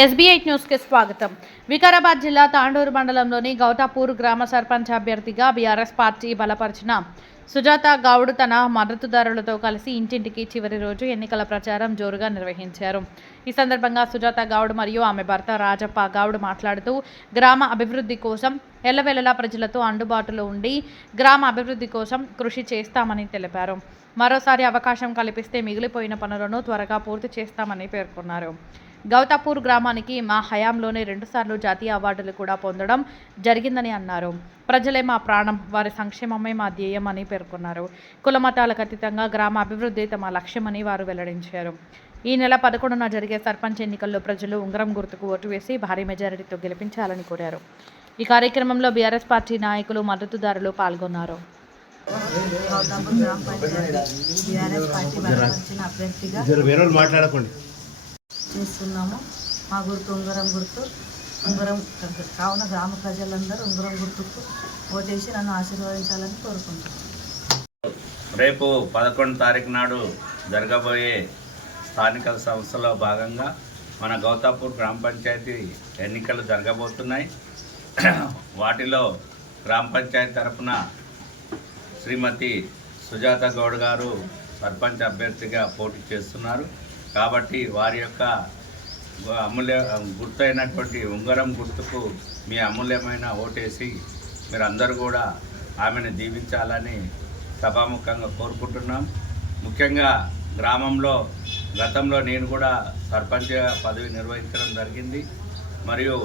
SBI న్యూస్కి స్వాగతం. వికారాబాద్ జిల్లా తాండూరు మండలంలోని గౌతాపూర్ గ్రామ సర్పంచ్ అభ్యర్థిగా బీఆర్ఎస్ పార్టీ బలపరిచిన సుజాత గౌడ్ తన మద్దతుదారులతో కలిసి ఇంటింటికి చివరి రోజు ఎన్నికల ప్రచారం జోరుగా నిర్వహించారు. ఈ సందర్భంగా సుజాత గౌడ్ మరియు ఆమె భర్త రాజప్ప గౌడ్ మాట్లాడుతూ గ్రామ అభివృద్ధి కోసం ఎల్లవేళలా ప్రజలతో అందుబాటులో ఉండి గ్రామ అభివృద్ధి కోసం కృషి చేస్తామని తెలిపారు. మరోసారి అవకాశం కల్పిస్తే మిగిలిపోయిన పనులను త్వరగా పూర్తి చేస్తామని పేర్కొన్నారు. గౌతాపూర్ గ్రామానికి మా హయాంలోనే 2 సార్లు జాతీయ అవార్డులు కూడా పొందడం జరిగిందని అన్నారు. ప్రజలే మా ప్రాణం, వారి సంక్షేమమే మా ధ్యేయం అని పేర్కొన్నారు. కులమతాలకు అతీతంగా గ్రామ అభివృద్ధి తమ లక్ష్యమని వారు వెల్లడించారు. ఈ నెల 11న జరిగే సర్పంచ్ ఎన్నికల్లో ప్రజలు ఉంగరం గుర్తుకు ఓటు వేసి భారీ మెజారిటీతో గెలిపించాలని కోరారు. ఈ కార్యక్రమంలో బీఆర్ఎస్ పార్టీ నాయకులు, మద్దతుదారులు పాల్గొన్నారు. గౌతాపూర్ గ్రామ పంచాయతీ బీఆర్ఎస్ పార్టీ బలపరిచిన అభ్యర్థిగా చేస్తున్నాము. మా గుర్తు ఉంగరం కావున గ్రామ ప్రజలందరూ ఉంగరం గుర్తుకు ఓటేసి నన్ను ఆశీర్వదించాలని కోరుకుంటున్నాను. రేపు 11 తారీఖు నాడు జరగబోయే స్థానిక సంస్థలో భాగంగా మన గౌతాపూర్ గ్రామ పంచాయతీ ఎన్నికలు జరగబోతున్నాయి. వాటిలో గ్రామ పంచాయతీ తరఫున శ్రీమతి సుజాత గౌడ్ గారు సర్పంచ్ అభ్యర్థిగా పోటీ చేస్తున్నారు. కాబట్టి వారి యొక్క గుర్తైనటువంటి ఉంగరం గుర్తుకు మీ అమూల్యమైన ఓటేసి మీరు అందరూ కూడా ఆమెను దీవించాలని సభాముఖంగా కోరుకుంటున్నాం. ముఖ్యంగా గ్రామంలో గతంలో నేను కూడా సర్పంచ్గా పదవి నిర్వహించడం జరిగింది. మరియు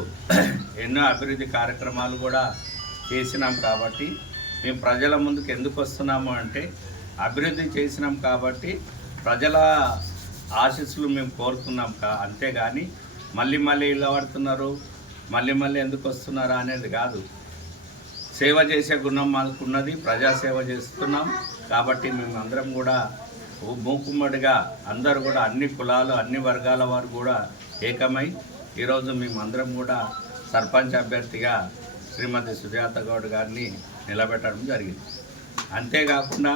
ఎన్నో అభివృద్ధి కార్యక్రమాలు కూడా చేసినాం. కాబట్టి మేము ప్రజల ముందుకు ఎందుకు వస్తున్నాము అంటే అభివృద్ధి చేసినాం కాబట్టి ప్రజల ఆశీస్సులు మేము కోరుతున్నాం. అంతేగాని మళ్ళీ ఇలా పడుతున్నారు, మళ్ళీ ఎందుకు వస్తున్నారా అనేది కాదు. సేవ చేసే గుణం మాకున్నది, ప్రజాసేవ చేస్తున్నాం. కాబట్టి మేము అందరం కూడా మూకుమ్మడిగా అందరూ కూడా అన్ని కులాలు, అన్ని వర్గాల వారు కూడా ఏకమై ఈరోజు మేము అందరం కూడా సర్పంచ్ అభ్యర్థిగా శ్రీమతి సుజాత గౌడ్ గారిని నిలబెట్టడం జరిగింది. అంతేకాకుండా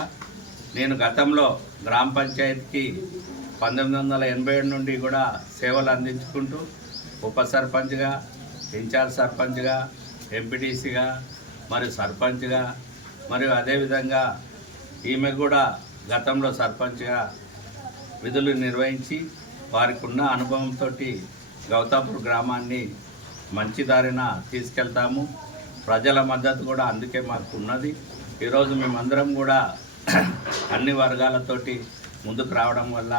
నేను గతంలో గ్రామ పంచాయతీకి 1987 నుండి కూడా సేవలు అందించుకుంటూ ఉప సర్పంచ్గా, ఇన్ఛార్జ్ సర్పంచ్గా, ఎంపీటీసీగా మరియు సర్పంచ్గా మరియు అదేవిధంగా ఈమె కూడా గతంలో సర్పంచ్గా విధులు నిర్వహించి వారికి ఉన్న అనుభవంతో గౌతాపూర్ గ్రామాన్ని మంచి దారిన తీసుకెళ్తాము. ప్రజల మద్దతు కూడా అందుకే మాకు ఉన్నది. ఈరోజు మేమందరం కూడా అన్ని వర్గాలతోటి ముందుకు రావడం వల్ల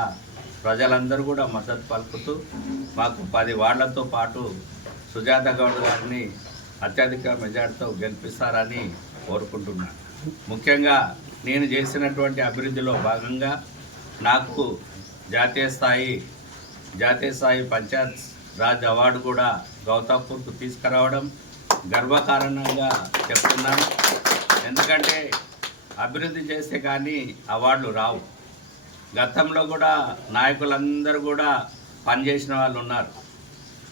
ప్రజలందరూ కూడా మద్దతు పలుకుతూ మాకు 10 వార్డులతో పాటు సుజాత గౌడ్ గారిని అత్యధిక మెజార్టీతో గెలిపిస్తారని కోరుకుంటున్నాను. ముఖ్యంగా నేను చేసినటువంటి అభివృద్ధిలో భాగంగా నాకు జాతీయ స్థాయి పంచాయత్ రాజ్ అవార్డు కూడా గౌతాపూర్కు తీసుకురావడం గర్వకారణంగా చెప్తున్నాను. ఎందుకంటే అభివృద్ధి చేస్తే కానీ అవార్డులు రావు. గతంలో కూడా నాయకులందరూ కూడా పనిచేసిన వాళ్ళు ఉన్నారు.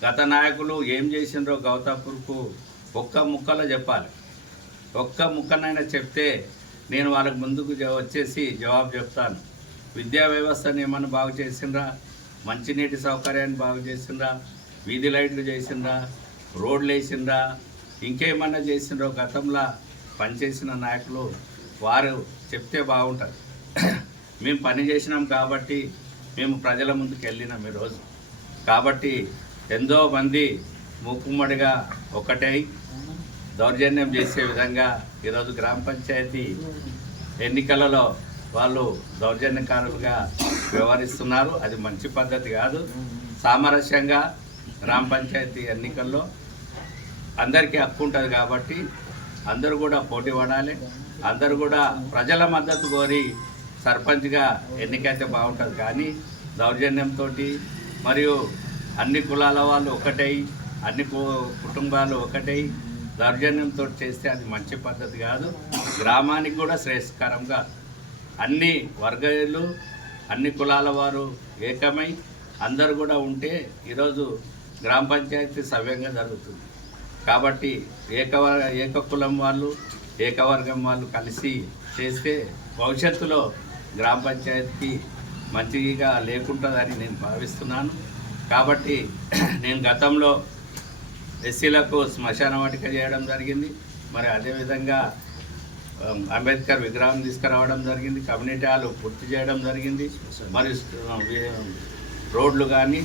గత నాయకులు ఏం చేసినారో గౌతాపూర్కు ఒక్క ముక్కలో చెప్పాలి. ఒక్క ముక్కనైనా చెప్తే నేను వాళ్ళకి ముందుకు వచ్చేసి జవాబు చెప్తాను. విద్యా వ్యవస్థను ఏమన్నా బాగు చేసిండ్రా, మంచినీటి సౌకర్యాన్ని బాగు చేసిండ్రా, వీధి లైట్లు చేసిండ్రా, రోడ్లు వేసిండ్రా, ఇంకేమన్నా చేసిండ్రో గతంలో పనిచేసిన నాయకులు వారు చెప్తే బాగుంటుంది. మేము పని చేసినాం కాబట్టి మేము ప్రజల ముందుకు వెళ్ళినాం ఈరోజు. కాబట్టి ఎంతో మంది మూకుమ్మడిగా ఒకటై దౌర్జన్యం చేసే విధంగా ఈరోజు గ్రామ పంచాయతీ ఎన్నికలలో వాళ్ళు దౌర్జన్యకారులుగా వ్యవహరిస్తున్నారు. అది మంచి పద్ధతి కాదు. సామరస్యంగా గ్రామ పంచాయతీ ఎన్నికల్లో అందరికీ హక్కు ఉంటుంది. కాబట్టి అందరూ కూడా పోటీ పడాలి. అందరూ కూడా ప్రజల మద్దతు కోరి సర్పంచ్గా ఎన్నికైతే బాగుంటుంది. కానీ దౌర్జన్యంతో మరియు అన్ని కులాల వాళ్ళు ఒకటై, అన్ని కుటుంబాలు ఒకటై దౌర్జన్యంతో చేస్తే అది మంచి పద్ధతి కాదు. గ్రామానికి కూడా శ్రేయస్కరం కాదు. అన్ని వర్గాలు, అన్ని కులాల వారు ఏకమై అందరూ కూడా ఉంటే ఈరోజు గ్రామ పంచాయతీ సవ్యంగా జరుగుతుంది. కాబట్టి ఏక కులం వాళ్ళు, ఏకవర్గం వాళ్ళు కలిసి చేస్తే భవిష్యత్తులో గ్రామ పంచాయతీకి మంచిగా లేకుంటుందని నేను భావిస్తున్నాను. కాబట్టి నేను గతంలో ఎస్సీలకు శ్మశాన వాటిక చేయడం జరిగింది. మరి అదేవిధంగా అంబేద్కర్ విగ్రహం తీసుకురావడం జరిగింది. కమ్యూనిటీ హాల్ పూర్తి చేయడం జరిగింది. మరి రోడ్లు కానీ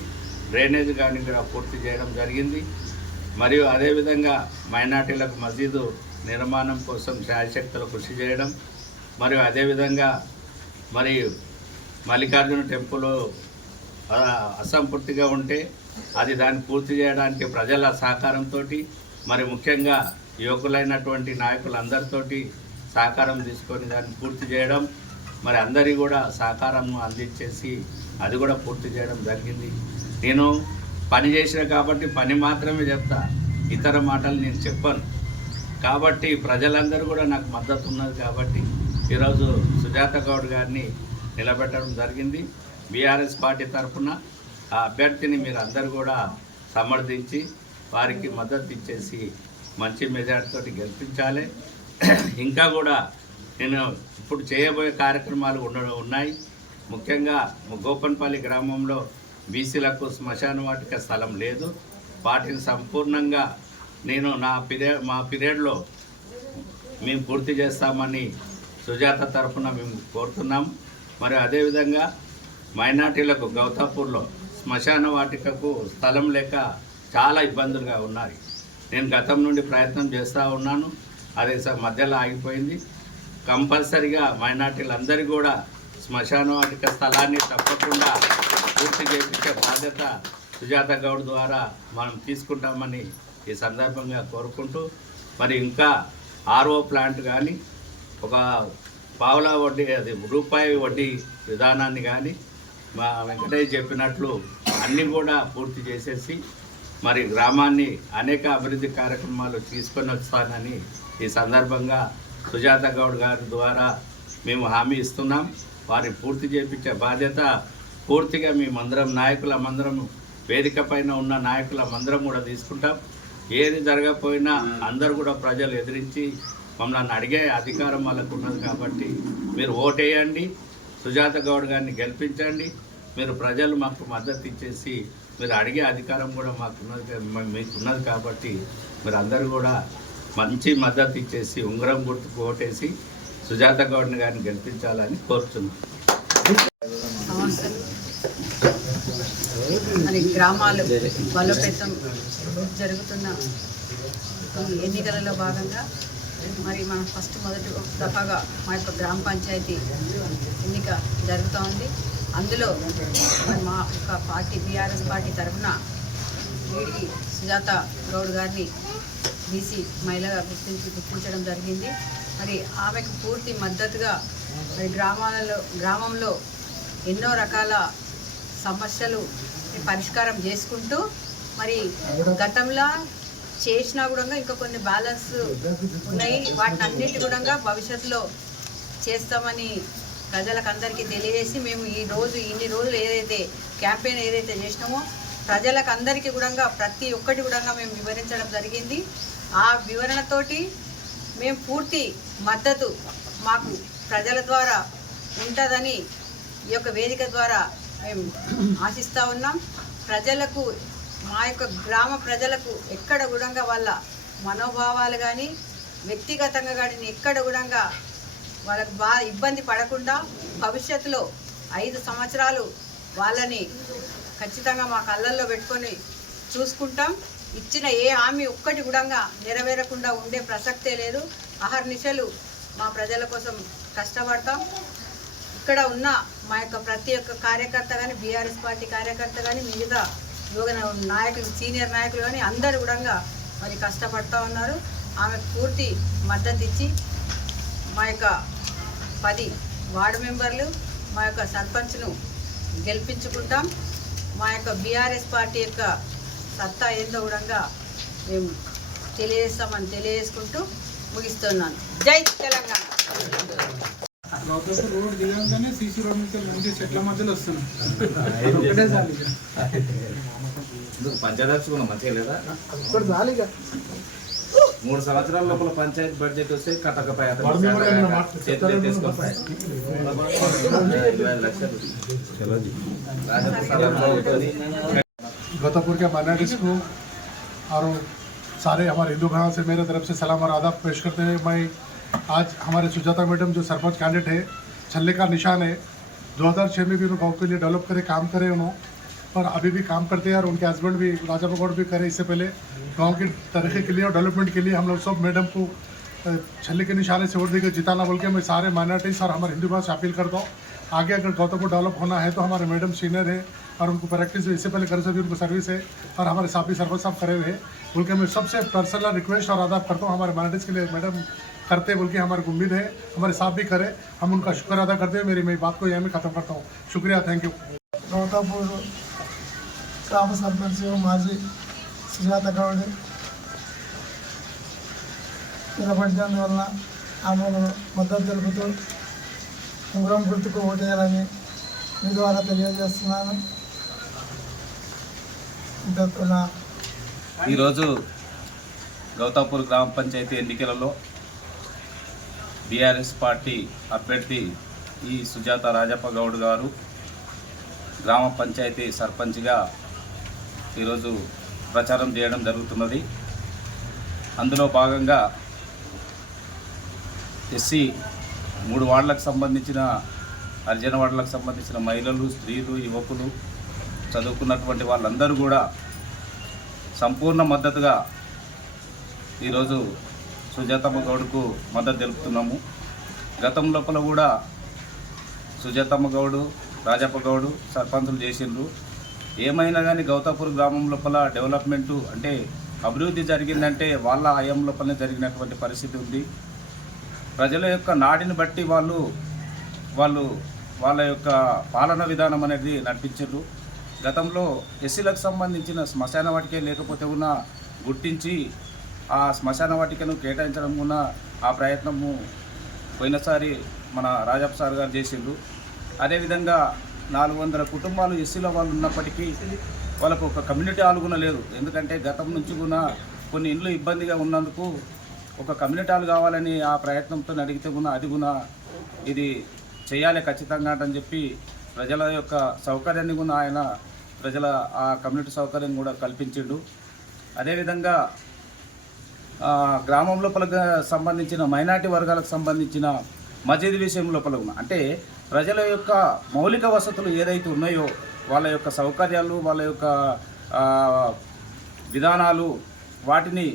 డ్రైనేజ్ కానీ కూడా పూర్తి చేయడం జరిగింది. మరియు అదేవిధంగా మైనార్టీలకు మసీదు నిర్మాణం కోసం శాయశక్తులు కృషి చేయడం, మరియు అదేవిధంగా మరి మల్లికార్జున టెంపుల్ అసంపూర్తిగా ఉంటే అది దాన్ని పూర్తి చేయడానికి ప్రజల సహకారంతో, మరి ముఖ్యంగా యువకులైనటువంటి నాయకులందరితోటి సహకారం తీసుకొని దాన్ని పూర్తి చేయడం, మరి అందరి కూడా సహకారం అందించేసి అది కూడా పూర్తి చేయడం జరిగింది. నేను పని చేసిన కాబట్టి పని మాత్రమే చెప్తా, ఇతర మాటలు నేను చెప్పను. కాబట్టి ప్రజలందరూ కూడా నాకు మద్దతు ఉన్నది. కాబట్టి ఈరోజు సుజాత గౌడ్ గారిని నిలబెట్టడం జరిగింది. బీఆర్ఎస్ పార్టీ తరఫున ఆ అభ్యర్థిని మీరు అందరూ కూడా సమర్థించి వారికి మద్దతు ఇచ్చేసి మంచి మెజార్టీతోటి గెలిపించాలి. ఇంకా కూడా నేను ఇప్పుడు చేయబోయే కార్యక్రమాలు ఉన్నాయి. ముఖ్యంగా గోపన్పల్లి గ్రామంలో బీసీలకు శ్మశాన వాటిక స్థలం లేదు. వాటిని సంపూర్ణంగా నేను మా పీరియడ్లో మేము పూర్తి చేస్తామని సుజాత తరఫున మేము కోరుతున్నాం. మరి అదేవిధంగా మైనార్టీలకు గౌతాపూర్లో శ్మశాన వాటికకు స్థలం లేక చాలా ఇబ్బందులుగా ఉన్నాయి. నేను గతం నుండి ప్రయత్నం చేస్తూ ఉన్నాను, అది మధ్యలో ఆగిపోయింది. కంపల్సరిగా మైనార్టీలందరికీ కూడా శ్మశాన వాటిక స్థలాన్ని తప్పకుండా పూర్తి చేయించే బాధ్యత సుజాత గౌడ్ ద్వారా మనం తీసుకుంటామని ఈ సందర్భంగా కోరుకుంటూ, మరి ఇంకా ఆర్ఓ ప్లాంట్ కానీ ఒక పావులా వడ్డీ అది రూపాయి వడ్డీ విధానాన్ని కానీ మా వెంకటయ్య చెప్పినట్లు అన్నీ కూడా పూర్తి చేసేసి మరి గ్రామాన్ని అనేక అభివృద్ధి కార్యక్రమాలు తీసుకొని వస్తానని ఈ సందర్భంగా సుజాత గౌడ్ గారి ద్వారా మేము హామీ ఇస్తున్నాం. వారిని పూర్తి చేయించే బాధ్యత పూర్తిగా మేమందరం నాయకులమందరం వేదిక పైన ఉన్న నాయకులమందరం కూడా తీసుకుంటాం. ఏది జరగకపోయినా అందరూ కూడా ప్రజలు ఎదిరించి మమ్మల్ని అడిగే అధికారం వాళ్ళకు ఉన్నది. కాబట్టి మీరు ఓటేయండి, సుజాత గౌడ్ గారిని గెలిపించండి. మీరు ప్రజలు మాకు మద్దతు ఇచ్చేసి మీరు అడిగే అధికారం కూడా మీకున్నది. కాబట్టి మీరు అందరూ కూడా మంచి మద్దతు ఇచ్చేసి ఉంగరం గుర్తుకు ఓటేసి సుజాత గౌడ్ని గారిని గెలిపించాలని కోరుతున్నాను. మరి గ్రామాలు బలోపేతం జరుగుతున్న ఈ ఎన్నికలలో భాగంగా మరి మనం మొదటి దఫాగా మా యొక్క గ్రామ పంచాయతీ ఎన్నిక జరుగుతూ ఉంది. అందులో మరి మా యొక్క పార్టీ బీఆర్ఎస్ పార్టీ తరఫున వీడికి సుజాత గౌడ్ గారిని బీసీ మహిళగా గుర్తించడం జరిగింది. మరి ఆమెకు పూర్తి మద్దతుగా మరి గ్రామంలో ఎన్నో రకాల సమస్యలు పరిష్కారం చేసుకుంటూ మరి గతంలో చేసినా కూడా ఇంకా కొన్ని బ్యాలెన్స్ ఉన్నాయి. వాటిని అన్నిటి కూడా భవిష్యత్తులో చేస్తామని ప్రజలకు అందరికీ తెలియజేసి మేము ఇన్ని రోజులు ఏదైతే క్యాంపెయిన్ ఏదైతే చేసినామో ప్రజలకు అందరికీ కూడా ప్రతి ఒక్కటి కూడా మేము వివరించడం జరిగింది. ఆ వివరణతోటి మేము పూర్తి మద్దతు మాకు ప్రజల ద్వారా ఉంటుందని ఈ యొక్క వేదిక ద్వారా మేము ఆశిస్తూ ఉన్నాం. ప్రజలకు మా యొక్క గ్రామ ప్రజలకు ఎక్కడ కూడా వాళ్ళ మనోభావాలు కానీ వ్యక్తిగతంగా కానీ ఎక్కడ కూడా వాళ్ళకు ఇబ్బంది పడకుండా భవిష్యత్తులో 5 సంవత్సరాలు వాళ్ళని ఖచ్చితంగా మా కళ్ళల్లో పెట్టుకొని చూసుకుంటాం. ఇచ్చిన ఏ హామీ ఒక్కటి కూడా నెరవేరకుండా ఉండే ప్రసక్తే లేదు. అహర్నిశలు మా ప్రజల కోసం కష్టపడతాం. ఇక్కడ ఉన్న మా యొక్క ప్రతి ఒక్క కార్యకర్త కానీ బీఆర్ఎస్ పార్టీ కార్యకర్త కానీ మిగతా యువ నాయకులు సీనియర్ నాయకులు కానీ అందరూ కూడా మరి కష్టపడుతూ ఉన్నారు. ఆమె పూర్తి మద్దతు ఇచ్చి మా యొక్క 10 వార్డు మెంబర్లు మా యొక్క సర్పంచ్ను గెలిపించుకుంటాం. మా యొక్క బీఆర్ఎస్ పార్టీ యొక్క సత్తా ఏందో కూడా మేము తెలియజేస్తామని తెలియజేసుకుంటూ ముగిస్తున్నాను. జై తెలంగాణ. రోడ్ దిగంగానే సీసీ రోడ్ నుంచి మంచి చెట్ల మధ్యలో వస్తున్నాం. పంచాయతీ మంచిగా లేదా? 3 సంవత్సరాల లోపల పంచాయతీ బడ్జెట్ వస్తే కట్టకపోయి 25 లక్షలు गौतापुर के माइनॉरिटीज़ को और सारे हमारे हिंदू भाइयों से मेरे तरफ से सलाम और आदाब पेश करते हुए मैं आज हमारे सुजाता मैडम जो सरपंच कैंडिडेट है, छल्ले का निशान है। 2006 में भी उन्होंने गाँव के लिए डेवलप करे, काम करे उन्होंने, और अभी भी काम करते हैं। और उनके हस्बैंड भी राजा पगौड़ भी करे। इससे पहले गांव की तरक्की के लिए और डेवलपमेंट के लिए हम लोग सब मैडम को छल्ले के निशाने से वोट देकर जिताना बोल के मैं सारे माइनॉरिटीज़ और हमारे हिंदू भाई से अपील करता हूँ। आगे अगर गौतमपुर डेवलप होना है तो हमारे मैडम सीनियर है और उनको प्रैक्टिस इससे पहले करे से भी उनको सर्विस है, और हमारे साथ भी सरपंच साहब करे हुए हैं बोल के मैं सबसे पर्सनल रिक्वेस्ट और आदाब करता हूँ। हमारे माइनॉरिटीज़ के लिए मैडम करते बोल के हमारे को उम्मीद है हमारे साथ भी करे, हम उनका शुक्र अदा करते हैं। मेरी बात को यहाँ में ख़त्म करता हूँ। शुक्रिया, थैंक यू। गौतापुर ग्राम सरपंच माजी సుజాత గౌడ్ నిలబడినందువలన ఆమెను మద్దతు తెలుపుతూ ఉంగరం గుర్తుకు ఓటేయాలని మీ ద్వారా తెలియజేస్తున్నాను. ఈరోజు గౌతాపూర్ గ్రామ పంచాయతీ ఎన్నికలలో బీఆర్ఎస్ పార్టీ అభ్యర్థి ఈ సుజాత రాజప్ప గౌడ్ గారు గ్రామ పంచాయతీ సర్పంచ్గా ఈరోజు ప్రచారం చేయడం జరుగుతున్నది. అందులో భాగంగా ఎస్సీ 3 వార్డులకు సంబంధించిన హరిజన వార్డులకు సంబంధించిన మహిళలు, స్త్రీలు, యువకులు, చదువుకున్నటువంటి వాళ్ళందరూ కూడా సంపూర్ణ మద్దతుగా ఈరోజు సుజాతమ్మ గౌడ్కు మద్దతు తెలుపుతున్నాము. గతం లోపల కూడా సుజాతమ్మ గౌడు, రాజప్ప గౌడు సర్పంచులు చేసిండ్రు. ఏమైనా కానీ గౌతాపూర్ గ్రామం లోపల డెవలప్మెంటు అంటే అభివృద్ధి జరిగిందంటే వాళ్ళ హయాం లోపలనే జరిగినటువంటి పరిస్థితి ఉంది. ప్రజల యొక్క నాడిని బట్టి వాళ్ళు వాళ్ళ యొక్క పాలన విధానం అనేది నడిపించారు. గతంలో ఎస్సీలకు సంబంధించిన శ్మశాన వాటికే లేకపోతే ఉన్న గుర్తించి ఆ శ్మశాన వాటికను కేటాయించడం కూడా ఆ ప్రయత్నము పోయినసారి మన రాజప్ప సార్ గారు చేసిండ్రు. అదేవిధంగా 400 కుటుంబాలు ఎస్సీల వాళ్ళు ఉన్నప్పటికీ వాళ్ళకు ఒక కమ్యూనిటీ హాల్ కూడా లేదు. ఎందుకంటే గతం నుంచి కూడా కొన్ని ఇండ్లు ఇబ్బందిగా ఉన్నందుకు ఒక కమ్యూనిటీ హాల్ కావాలని ఆ ప్రయత్నంతో అడిగితే కూడా అది కూడా ఇది చేయాలి ఖచ్చితంగా అని చెప్పి ప్రజల యొక్క సౌకర్యాన్ని కూడా ఆయన ప్రజల ఆ కమ్యూనిటీ సౌకర్యం కూడా కల్పించిండు. అదేవిధంగా గ్రామం లోపల సంబంధించిన మైనార్టీ వర్గాలకు సంబంధించిన మసీదు విషయం లోపల అంటే ప్రజల యొక్క మౌలిక వసతులు ఏదైతే ఉన్నాయో వాళ్ళ యొక్క సౌకర్యాలు, వాళ్ళ యొక్క విధానాలు, వాటిని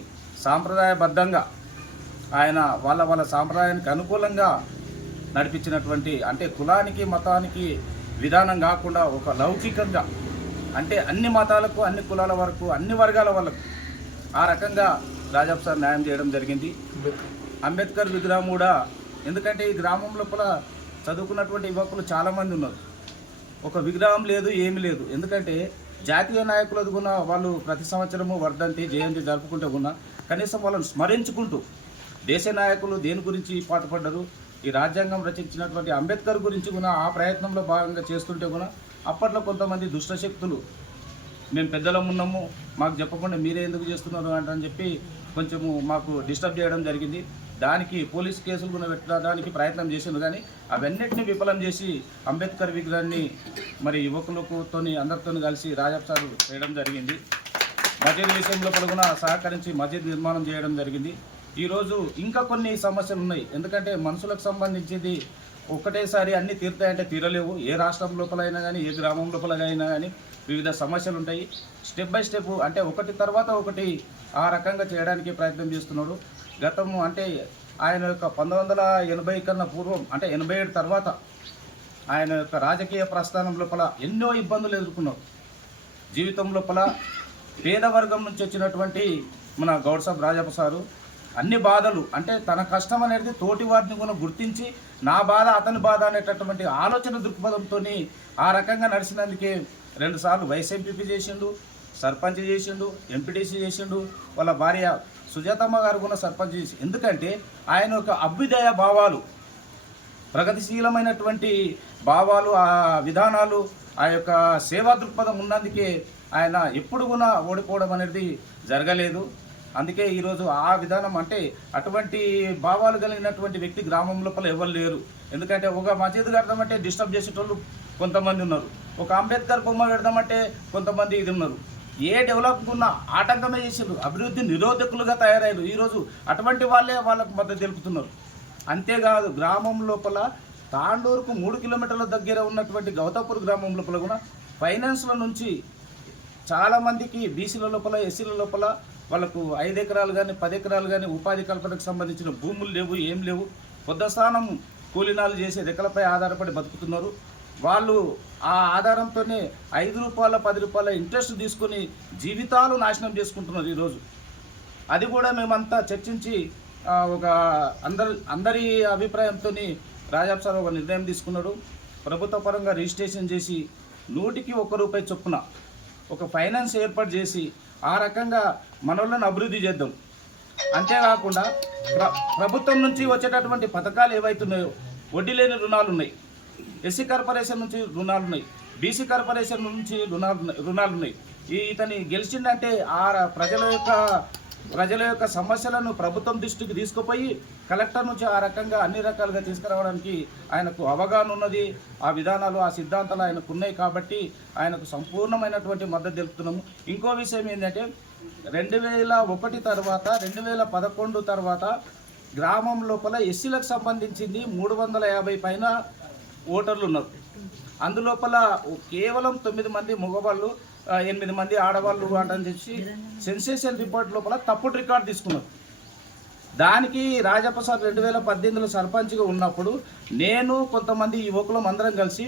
సాంప్రదాయబద్ధంగా ఆయన వాళ్ళ సాంప్రదాయానికి అనుకూలంగా నడిపించినటువంటి అంటే కులానికి మతానికి విధానం కాకుండా ఒక లౌకికంగా అంటే అన్ని మతాలకు, అన్ని కులాల వరకు, అన్ని వర్గాల వాళ్ళకు ఆ రకంగా రాజప్ప సార్ న్యాయం చేయడం జరిగింది. అంబేద్కర్ విగ్రహం కూడా ఎందుకంటే ఈ గ్రామం లోపల చదువుకున్నటువంటి యువకులు చాలామంది ఉన్నారు. ఒక విగ్రహం లేదు, ఏమీ లేదు. ఎందుకంటే జాతీయ నాయకులది కూడా వాళ్ళు ప్రతి సంవత్సరము వర్ధంతి, జయంతి జరుపుకుంటూ కూడా కనీసం వాళ్ళని స్మరించుకుంటూ దేశ నాయకులు దేని గురించి పాటుపడ్డారు, ఈ రాజ్యాంగం రచించినటువంటి అంబేద్కర్ గురించి కూడా ఆ ప్రయత్నంలో భాగంగా చేస్తుంటే కూడా అప్పట్లో కొంతమంది దుష్టశక్తులు మేము పెద్దలం ఉన్నాము, మాకు చెప్పకుండా మీరే ఎందుకు చేస్తున్నారు అని చెప్పి కొంచెము మాకు డిస్టర్బ్ చేయడం జరిగింది. దానికి పోలీస్ కేసులు కూడా పెట్టడానికి ప్రయత్నం చేసింది. కానీ అవన్నిటిని విఫలం చేసి అంబేద్కర్ విగ్రహాన్ని మరి యువకులతో అందరితో కలిసి రాజప్ప సార్ చేయడం జరిగింది. మసీద్ విషయంలో కూడా సహకరించి మసీద్ నిర్మాణం చేయడం జరిగింది. ఈరోజు ఇంకా కొన్ని సమస్యలు ఉన్నాయి. ఎందుకంటే మనుషులకు సంబంధించింది ఒకటేసారి అన్నీ తీరుతాయంటే తీరలేవు. ఏ రాష్ట్రం లోపలైనా కానీ, ఏ గ్రామం లోపల అయినా కానీ వివిధ సమస్యలు ఉంటాయి. స్టెప్ బై స్టెప్ అంటే ఒకటి తర్వాత ఒకటి ఆ రకంగా చేయడానికి ప్రయత్నం చేస్తున్నాడు. గతము అంటే ఆయన యొక్క 1980 కన్నా పూర్వం అంటే 87 తర్వాత ఆయన యొక్క రాజకీయ ప్రస్థానం లోపల ఎన్నో ఇబ్బందులు ఎదుర్కొన్నారు. జీవితం లోపల పేద వర్గం నుంచి వచ్చినటువంటి మన గౌడ్ సాబ్ రాజప్ప సారు అన్ని బాధలు అంటే తన కష్టం అనేది తోటి వారిని కూడా గుర్తించి నా బాధ అతని బాధ అనేటటువంటి ఆలోచన దృక్పథంతో ఆ రకంగా నడిచినందుకే 2 సార్లు వైస్ ఎంపీపీ చేసిండు, సర్పంచ్ చేసిండు, ఎంపీటీసీ చేసిండు. వాళ్ళ భార్య సుజాతమ్మ గారు కూడా సర్పంచ్ చేసి ఎందుకంటే ఆయన యొక్క అభ్యుదయ భావాలు, ప్రగతిశీలమైనటువంటి భావాలు, ఆ విధానాలు, ఆ యొక్క సేవా దృక్పథం ఉన్నందుకే ఆయన ఎప్పుడు కూడా ఓడిపోవడం అనేది జరగలేదు. అందుకే ఈరోజు ఆ విధానం అంటే అటువంటి భావాలు కలిగినటువంటి వ్యక్తి గ్రామం లోపల ఎవరు లేరు. ఎందుకంటే ఒక మసీదు కడదామంటే డిస్టర్బ్ చేసేటోళ్ళు కొంతమంది ఉన్నారు, ఒక అంబేద్కర్ బొమ్మ పెడదామంటే కొంతమంది ఇది ఉన్నారు. ఏ డెవలప్ ఉన్న ఆటంకమే చేసారు, అభివృద్ధి నిరోధకులుగా తయారయ్యారు. ఈరోజు అటువంటి వాళ్ళే వాళ్ళకు మద్దతు తెలుపుతున్నారు. అంతేకాదు గ్రామం లోపల తాండూరుకు 3 కిలోమీటర్ల దగ్గర ఉన్నటువంటి గౌతాపూర్ గ్రామం లోపల కూడా ఫైనాన్స్ల నుంచి చాలామందికి బీసీల లోపల ఎస్సీల లోపల వాళ్ళకు 5 ఎకరాలు కానీ 10 ఎకరాలు కానీ ఉపాధి కల్పనకు సంబంధించిన భూములు లేవు, ఏం లేవు. పొద్దస్థానం కూలీనాలు చేసే రెక్కలపై ఆధారపడి బతుకుతున్నారు. వాళ్ళు ఆ ఆధారంతోనే 5 రూపాయల 10 రూపాయల ఇంట్రెస్ట్ తీసుకొని జీవితాలు నాశనం చేసుకుంటున్నారు ఈరోజు. అది కూడా మేమంతా చర్చించి ఒక అందరి అభిప్రాయంతో రాజాబ్ సార్ ఒక నిర్ణయం తీసుకున్నాడు. ప్రభుత్వ పరంగా రిజిస్ట్రేషన్ చేసి 100కి 1 రూపాయి చొప్పున ఒక ఫైనాన్స్ ఏర్పాటు చేసి ఆ రకంగా మనోళ్ళని అభివృద్ధి చేద్దాం. అంతేకాకుండా ప్రభుత్వం నుంచి వచ్చేటటువంటి పథకాలు ఏవైతున్నాయో వడ్డీ లేని రుణాలు ఉన్నాయి, ఎస్సీ కార్పొరేషన్ నుంచి రుణాలు ఉన్నాయి, బీసీ కార్పొరేషన్ నుంచి రుణాలు ఉన్నాయి. ఇతని గెలిచిందంటే ఆ ప్రజల యొక్క సమస్యలను ప్రభుత్వం దృష్టికి తీసుకుపోయి కలెక్టర్ నుంచి ఆ రకంగా అన్ని రకాలుగా తీసుకురావడానికి ఆయనకు అవగాహన ఉన్నది. ఆ విధానాలు ఆ సిద్ధాంతాలు ఆయనకు ఉన్నాయి కాబట్టి ఆయనకు సంపూర్ణమైనటువంటి మద్దతు తెలుపుతున్నాము. ఇంకో విషయం ఏంటంటే 2001 తర్వాత 2011 తర్వాత గ్రామం లోపల ఎస్సీలకు సంబంధించింది 350 పైన ఓటర్లు ఉన్నారు. అందులోపల కేవలం 9 మంది మగవాళ్ళు 8 మంది ఆడవాళ్ళు అని చెప్పి సెన్సేషన్ రిపోర్ట్ లోపల తప్పుడు రికార్డు తీసుకున్నారు. దానికి రాజప్రసాద్ 2018లో సర్పంచ్గా ఉన్నప్పుడు నేను కొంతమంది యువకులం అందరం కలిసి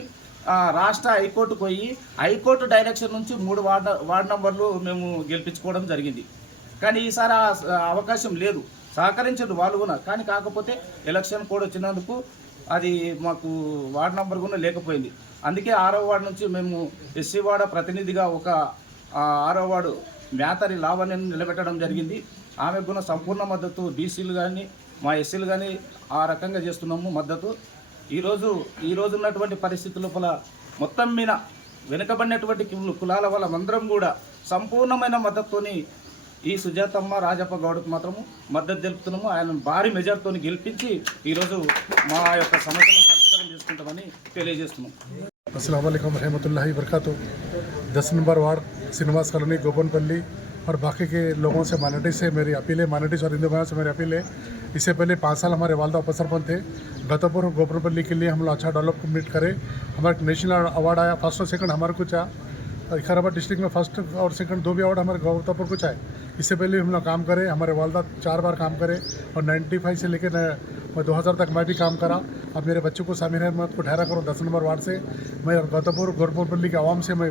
రాష్ట్ర హైకోర్టుకు పోయి హైకోర్టు డైరెక్షన్ నుంచి 3 వార్డు నంబర్లు మేము గెలిపించుకోవడం జరిగింది. కానీ ఈసారి అవకాశం లేదు, సహకరించదు వాళ్ళు కూడా. కానీ కాకపోతే ఎలక్షన్ కోడ్ వచ్చినందుకు అది మాకు వార్డు నంబర్ కూడా లేకపోయింది. అందుకే 6వ వార్డు నుంచి మేము ఎస్సీ వార్డు ప్రతినిధిగా ఒక 6వ వార్డు మేతరి లావణ్యను నిలబెట్టడం జరిగింది. ఆమెకు కూడా సంపూర్ణ మద్దతు, బీసీలు కానీ మా ఎస్సీలు కానీ ఆ రకంగా చేస్తున్నాము మద్దతు. ఈరోజు ఉన్నటువంటి పరిస్థితుల లోపల మొత్తం మీద వెనుకబడినటువంటి కులాల వాళ్ళందరం కూడా సంపూర్ణమైన మద్దతుతోని ఈ సుజాతమ్మ రాజప్ప గౌడ్కు మాత్రము మద్దతు తెలుపుతున్నాము. ఆయన భారీ మెజార్టీతో గెలిపించి ఈరోజు మా యొక్క సమస్యలను పరిష్కారం చేసుకుంటామని తెలియజేస్తున్నాం. अस्सलाम वालेकुम रहमतुल्लाहि वबरकातुहू। 10 number ward Srinivas colony Gopanpally और बाकी के लोगों से माइनॉरिटी से मेरी अपील है, माइनॉरिटीज़ और हिंदू भाइयों से मेरी अपील है। इससे पहले 5 साल हमारे वालदा उपसरपंच थे। गौतापुर और गोपनपल्ली के लिए हम लोग अच्छा डेवलपमेंट करें। हमारे नेशनल अवार्ड आया, फर्स्ट और सेकंड हमारे कुछ आया। विकाराबाद डिस्ट्रिक्ट में फर्स्ट और सेकंड 2 भी अवार्ड हमारे गौतापुर कुछ आए। इससे पहले हम लोग काम करें, हमारे वालदा 4 बार काम करे और 95 से लेकर 2000 तक मैं भी काम करा। अब मेरे बच्चों को सामिर अहमद को ठहरा करो 10 नंबर वार्ड से। मैं गौतापुर गोरपुरपल्ली के आवाम से मैं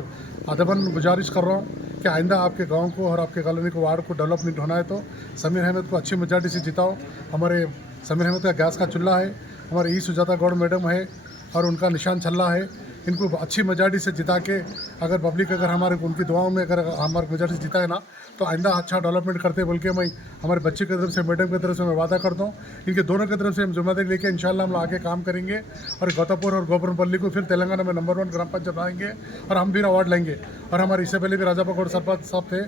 अदबन गुजारिश कर रहा हूँ कि आइंदा आपके गांव को और आपके कॉलोनी को वार्ड को डेवलपमेंट होना है तो समीर अहमद को अच्छी मेजॉरिटी से जिताओ। हमारे समीर अहमद का गैस का चूल्हा है, हमारे ई सुजाता गौड़ मैडम है और उनका निशान छल्ला है। इनको अच्छी मेजॉरिटी से जिता के अगर पब्लिक अगर हमारे उनकी दुआओं में अगर हमारे मेजॉरिटी से जिता है ना तो आइंदा अच्छा डेवलपमेंट करते बोल के मैं हमारे बच्चे की तरफ से मैडम की तरफ से मैं वादा करता हूँ। इनके दोनों की तरफ से हम जिम्मेदारी लेके इंशाल्लाह हम लोग आगे काम करेंगे और गौतापुर और गोपनपल्ली को फिर तेलंगाना में नंबर 1 ग्राम पंचायत बनाएंगे और हम भी अवार्ड लेंगे। और हमारे इससे पहले भी राजापा गौड़ सरपंच साहब थे,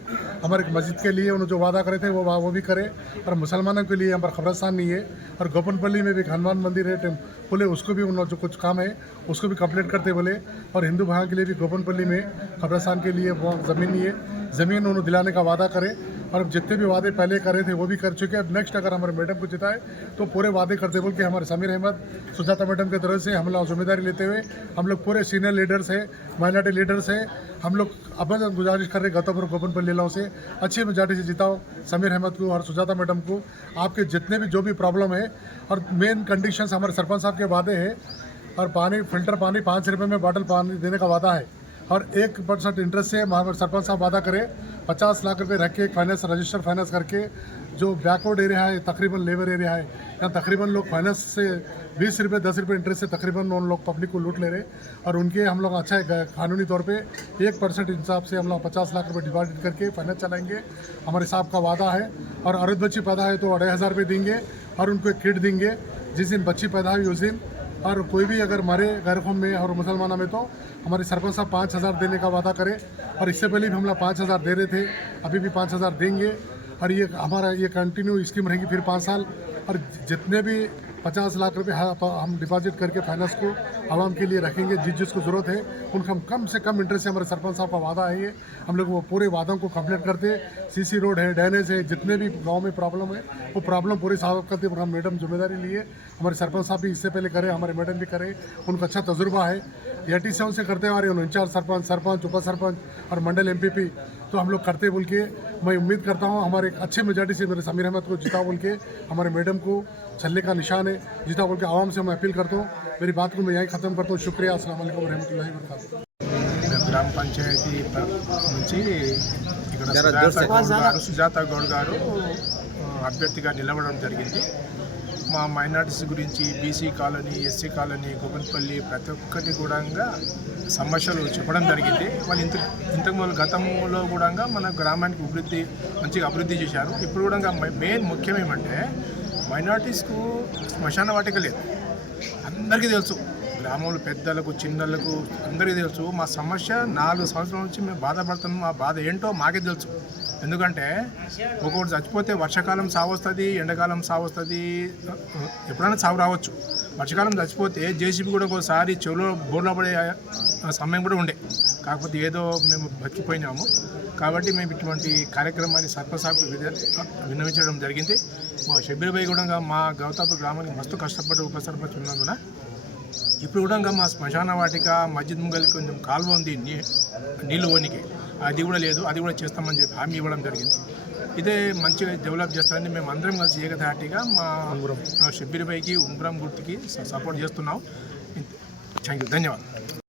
हमारे मस्जिद के लिए उन्होंने जो वादा करे थे वो भी करे। और मुसलमानों के लिए हमारा खबरस्तान नहीं है और गोपनपल्ली में भी हनुमान मंदिर है बोले उसको भी उन्होंने जो कुछ काम है उसको भी कंप्लीट करते बोले। और हिंदू भाइयों के लिए भी गोपनपल्ली में खबरस्तान के लिए वो ज़मीन नहीं है, ज़मीन उन्होंने दिलाने का वादा करे। और जितने भी वादे पहले करे थे वो भी कर चुके हैं। अब नेक्स्ट अगर हमारे मैडम को जिताए तो पूरे वादे करते बोल के हमारे समीर अहमद सुजाता मैडम की तरफ से हम लोग जिम्मेदारी लेते हुए हम लोग पूरे सीनियर लीडर्स हैं, माइनॉरिटी लीडर्स हैं, हम लोग अब गुजारिश कर रहे गौतापुर गोपनपल्ली जिलों से अच्छी मेजॉरिटी से जिताओ समीर अहमद को और सुजाता मैडम को। आपके जितने भी जो भी प्रॉब्लम है और मेन कंडीशंस हमारे सरपंच साहब के वादे हैं और पानी फिल्टर पानी 5 रुपये में बॉटल पानी देने का वादा है और 1% इंटरेस्ट से हमारे सरपंच साहब वादा करें 50 लाख रुपए रख के फाइनेंस रजिस्टर फाइनेंस करके जो बैकवर्ड एरिया है तकरीबन लेबर एरिया है यहाँ तकरीबन लोग फाइनेंस से 20 रुपये 10 रुपये इंटरेस्ट से तकरीबन उन लोग पब्लिक को लूट ले रहे और उनके हम लोग अच्छा कानूनी तौर पे 1% हिसाब से हम लोग 50 लाख रुपये डिपॉजिट करके फाइनेंस चलाएंगे। हमारे साहब का वादा है। और औरत बच्ची पैदा है तो 2500 रुपये देंगे और उनको एक किट देंगे जिस दिन बच्ची पैदा हुई उस दिन। और कोई भी अगर मरे गैरकौम में और मुसलमाना में तो हमारे सरपंच साहब 5000 देने का वादा करें। और इससे पहले भी हम लोग 5000 दे रहे थे, अभी भी 5000 देंगे और ये हमारा ये कंटिन्यू स्कीम रहेगी फिर 5 साल। और जितने भी 50 लाख रुपए हम डिपॉजिट करके फाइनेंस को आवाम के लिए रखेंगे। जिसको ज़रूरत है उनको हम कम से कम इंटरेस्ट से, हमारे सरपंच साहब का वादा है ये, हम लोग वो पूरे वादों को कंप्लीट करते। सीसी रोड है, ड्रेनेज है, जितने भी गांव में प्रॉब्लम है वो प्रॉब्लम पूरी सॉल्व करते। हम मैडम जिम्मेदारी लिए, हमारे सरपंच साहब भी इससे पहले करे, हमारे मैडम भी करे, उनको अच्छा तजुर्बा है। 87 से करते आ रहे हैं इंचार्ज सरपंच उप सरपंच और मंडल एमपीपी, तो हम लोग करते बोल के मैं उम्मीद करता हूँ हमारे एक अच्छे मेजॉरिटी से मेरे समीर अहमद को जिता बोल के, हमारे मैडम को छल्ले का निशान है, जिता बोल के आवाम से मैं अपील करता हूँ। मेरी बात को मैं यहीं ख़त्म करता हूँ। शुक्रिया। अस्सलाम वालेकुम रहमतुल्लाहि व बरकातुहू। గ్రామ పంచాయతీ నుంచి ఇక్కడ సుజాత గౌడ్ గారు అభ్యర్థిగా నిలవడం జరిగింది. మా మైనారిటీస్ గురించి BC colony, SC colony, Gopanpally ప్రతి ఒక్కటి కూడా సమస్యలు చెప్పడం జరిగింది. వాళ్ళు ఇంతకు ముందు గతంలో కూడా మన గ్రామానికి మంచిగా అభివృద్ధి చేశారు. ఇప్పుడు కూడా మెయిన్ ముఖ్యం ఏమంటే మైనారిటీస్కు శ్మశాన వాటిక లేదు. అందరికీ తెలుసు, గ్రామంలో పెద్దలకు చిన్నలకు అందరికీ తెలుసు. మా సమస్య 4 సంవత్సరాల నుంచి మేము బాధపడుతున్నాం. మా బాధ ఏంటో మాకే తెలుసు. ఎందుకంటే ఒక్కొక్కటి చచ్చిపోతే వర్షాకాలం సాగు వస్తుంది, ఎండాకాలం సాగు వస్తుంది, ఎప్పుడైనా సాగు రావచ్చు. వర్షాకాలం చచ్చిపోతే జేసీబీ కూడా ఒకసారి చెవులో బోర్లో పడే సమయం కూడా ఉండే. కాకపోతే ఏదో మేము బతికిపోయినాము. కాబట్టి మేము ఇటువంటి కార్యక్రమాన్ని సర్పంచ్ సాబ్కు విన్నవించడం జరిగింది. మా షబ్బీర్ భాయ్ కూడా మా గౌతాపూర్ గ్రామానికి మస్తు కష్టపడి ఉప సర్పంచ్ ఉన్నందున ఇప్పుడు కూడా మా శ్మశాన వాటిక మస్జిద్ ముంగల్కి కొంచెం కాలువ ఉంది నీళ్ళు ఓనికి, అది కూడా లేదు. అది కూడా చేస్తామని చెప్పి హామీ ఇవ్వడం జరిగింది. ఇదే మంచిగా డెవలప్ చేస్తారని మేము అందరం కలిసి ఏకధాటిగా మా షబ్బీర్ భాయ్కి ఉంగరం గుర్తుకి సపోర్ట్ చేస్తున్నాం. Thank you. ధన్యవాదాలు.